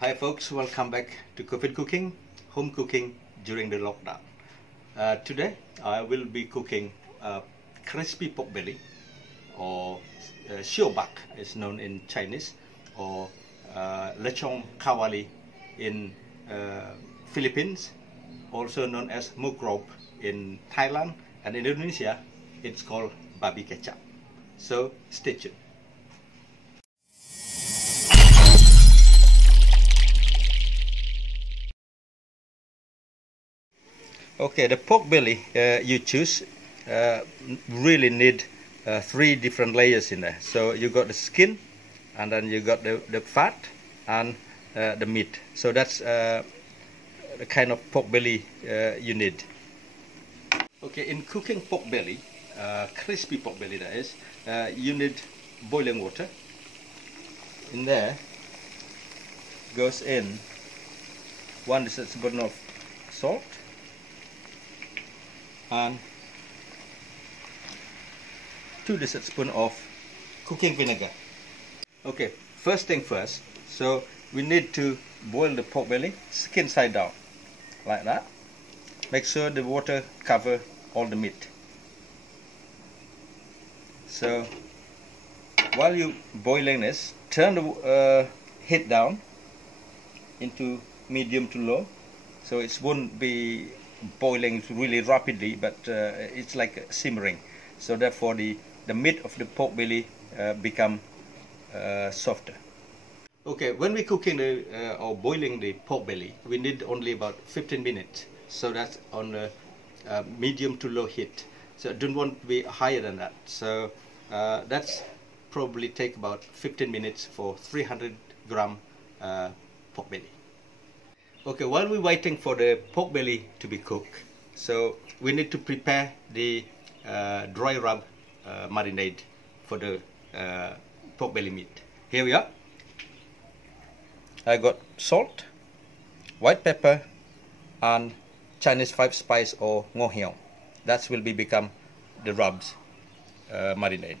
Hi folks, welcome back to COVID Cooking, home cooking during the lockdown. Today I will be cooking crispy pork belly, or Sio Ba is known in Chinese, or Lechong Kawali in Philippines, also known as Moo Grob in Thailand, and in Indonesia it's called Babi Kecap. So stay tuned. Okay, the pork belly you choose really need 3 different layers in there. So you got the skin, and then you got the fat and the meat. So that's the kind of pork belly you need. Okay, in cooking pork belly, crispy pork belly that is, you need boiling water. In there goes in 1 tablespoon of salt and 2 tablespoons of cooking vinegar. Okay, first thing first, so we need to boil the pork belly skin side down, like that. Make sure the water cover all the meat. So while you boiling this, turn the heat down into medium to low, so it won't be boiling really rapidly, but it's like simmering. So therefore the meat of the pork belly become softer. Okay, when we're cooking or boiling the pork belly, we need only about 15 minutes. So that's on the medium to low heat. So don't want to be higher than that. So that's probably take about 15 minutes for 300 gram pork belly. Okay, while we're waiting for the pork belly to be cooked, so we need to prepare the dry rub marinade for the pork belly meat. Here we are. I got salt, white pepper, and Chinese 5 spice or ngo hiao. That will become the rubs marinade.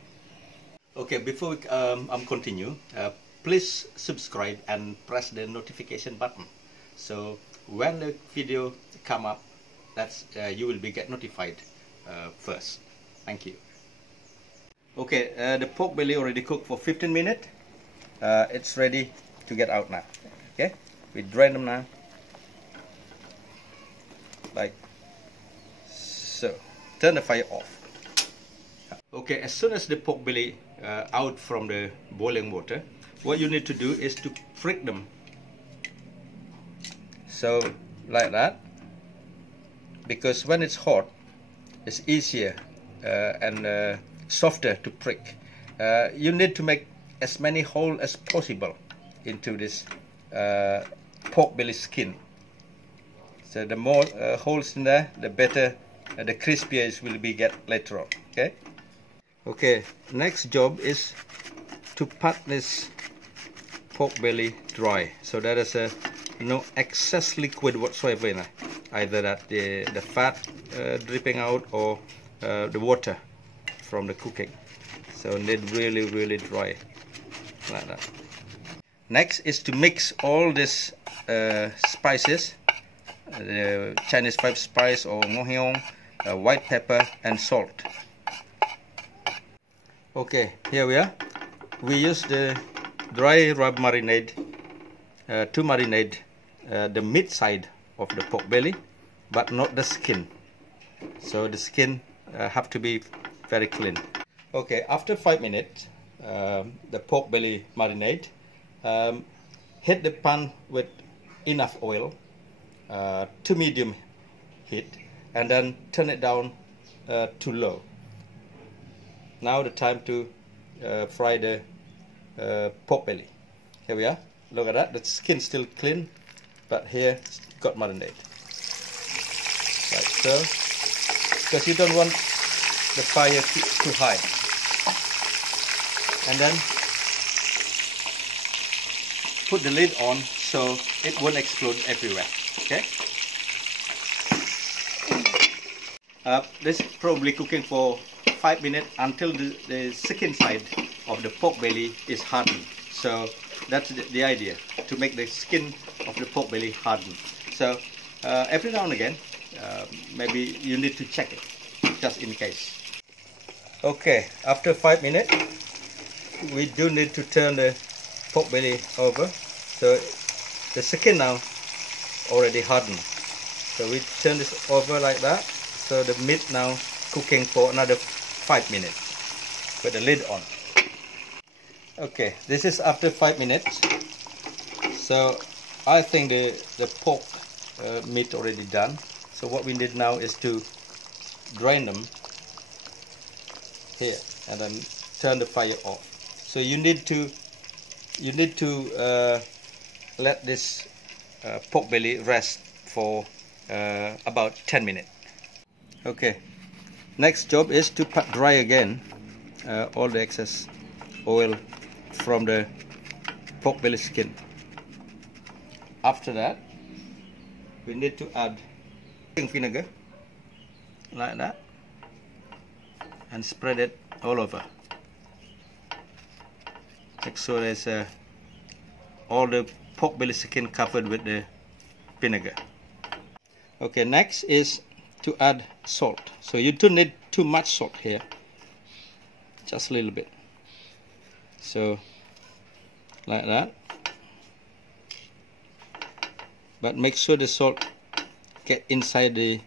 Okay, before I'm continue, please subscribe and press the notification button. So when the video come up, that's you will get notified first. Thank you. Okay, the pork belly already cooked for 15 minutes. It's ready to get out now. Okay, we drain them now, like so. Turn the fire off. Okay, as soon as the pork belly out from the boiling water, what you need to do is to prick them. So like that, because when it's hot, it's easier and softer to prick. You need to make as many holes as possible into this pork belly skin. So the more holes in there, the better, the crispier it will get later on. Okay. Okay. Next job is to pat this pork belly dry, so that is no excess liquid whatsoever in there, either that the fat dripping out or the water from the cooking. So need really dry, like that. Next is to mix all these spices, the Chinese 5 spice or ngo hiao, white pepper and salt. Okay, here we are. We use the dry rub marinade to marinate the meat side of the pork belly, but not the skin. So the skin have to be very clean. Okay, after 5 minutes, the pork belly marinade, heat the pan with enough oil to medium heat, and then turn it down to low. Now the time to fry the pork belly. Here we are. Look at that. The skin still clean, but here it's got marinade. Like so. Because you don't want the fire too high. And then put the lid on so it won't explode everywhere. Okay. This is probably cooking for 5 minutes until the skin side of the pork belly is hardened. So That's the idea, to make the skin of the pork belly harden. So every now and again, maybe you need to check it, just in case. Okay, after 5 minutes, we do need to turn the pork belly over. So the skin now already hardened. So we turn this over like that. So the meat now cooking for another 5 minutes with the lid on. Okay, this is after 5 minutes. So I think the pork meat already done. So what we need now is to drain them here and then turn the fire off. So you need to let this pork belly rest for about 10 minutes. Okay, next job is to pat dry again all the excess oil from the pork belly skin. After that, we need to add vinegar like that and spread it all over. Make sure there's all the pork belly skin covered with the vinegar. Okay, next is to add salt. So you don't need too much salt here, just a little bit. So like that, but make sure the salt get inside the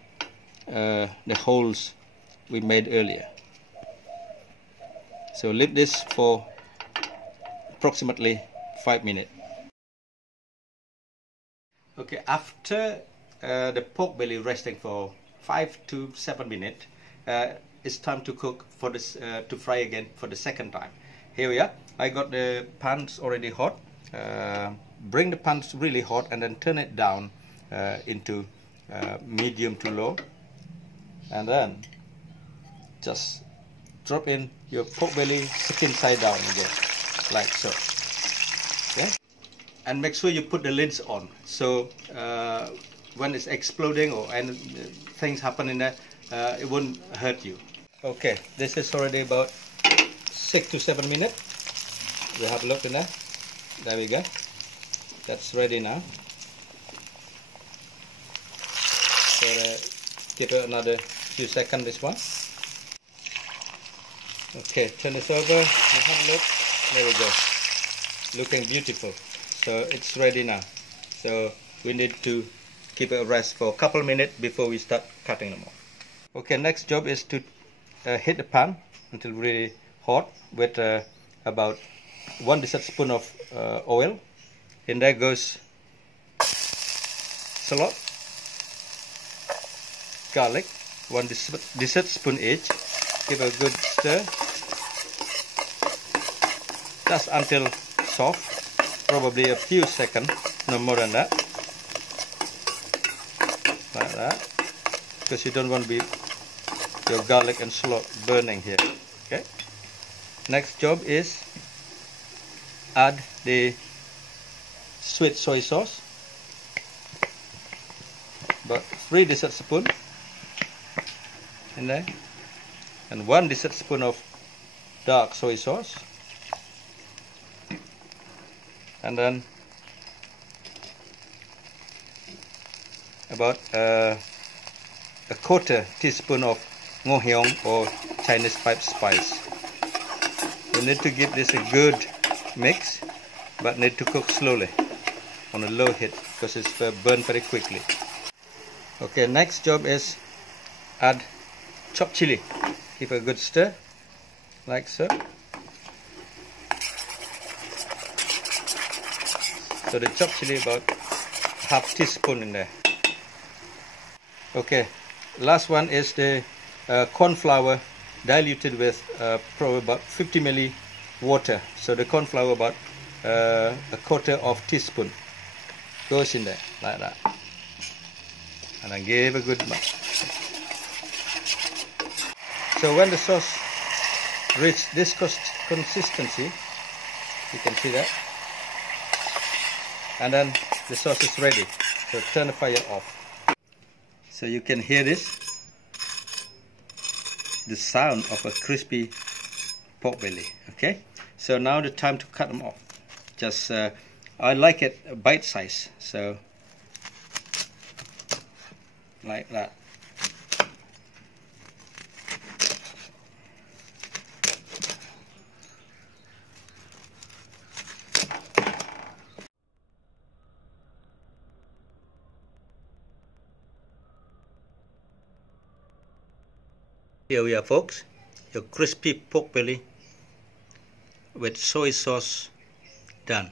holes we made earlier. So leave this for approximately 5 minutes. Okay, after the pork belly resting for 5 to 7 minutes, it's time to cook for this, to fry again for the second time. Here we are. I got the pans already hot. Bring the pans really hot and then turn it down into medium to low, and then just drop in your pork belly skin side down again, like so. Okay, and make sure you put the lids on, so when it's exploding or any things happen in there, it won't hurt you. Okay, this is already about 6 to 7 minutes. We have a look in there. There we go. That's ready now. So give it another few seconds, this one. Okay, turn this over and have a look. There we go. Looking beautiful. So it's ready now. So we need to keep it rest for a couple of minutes before we start cutting them off. Okay, next job is to heat the pan until really hot with about 1 dessertspoon of oil. In there goes shallot, garlic, 1 dessertspoon each. Give a good stir, just until soft, probably a few seconds, no more than that, like that, because you don't want to be your garlic and shallot burning here. Okay. Next job is add the sweet soy sauce, about 3 dessertspoons in there, and 1 dessertspoon of dark soy sauce, and then about a 1/4 teaspoon of ngoh or Chinese pipe spice. You need to give this a good mix, but need to cook slowly on a low heat because it's burned very quickly. Okay, next job is add chopped chilli. Give a good stir, like so. So the chopped chilli about 1/2 teaspoon in there. Okay, last one is the corn flour diluted with probably about 50 ml water. So the corn flour about a 1/4 teaspoon goes in there like that, and then give a good mix. So when the sauce reaches this consistency, you can see that, and then the sauce is ready. So turn the fire off. So you can hear this, the sound of a crispy pork belly. Okay, so now the time to cut them off. Just I like it bite size, so like that. Here we are, folks, your crispy pork belly with soy sauce done.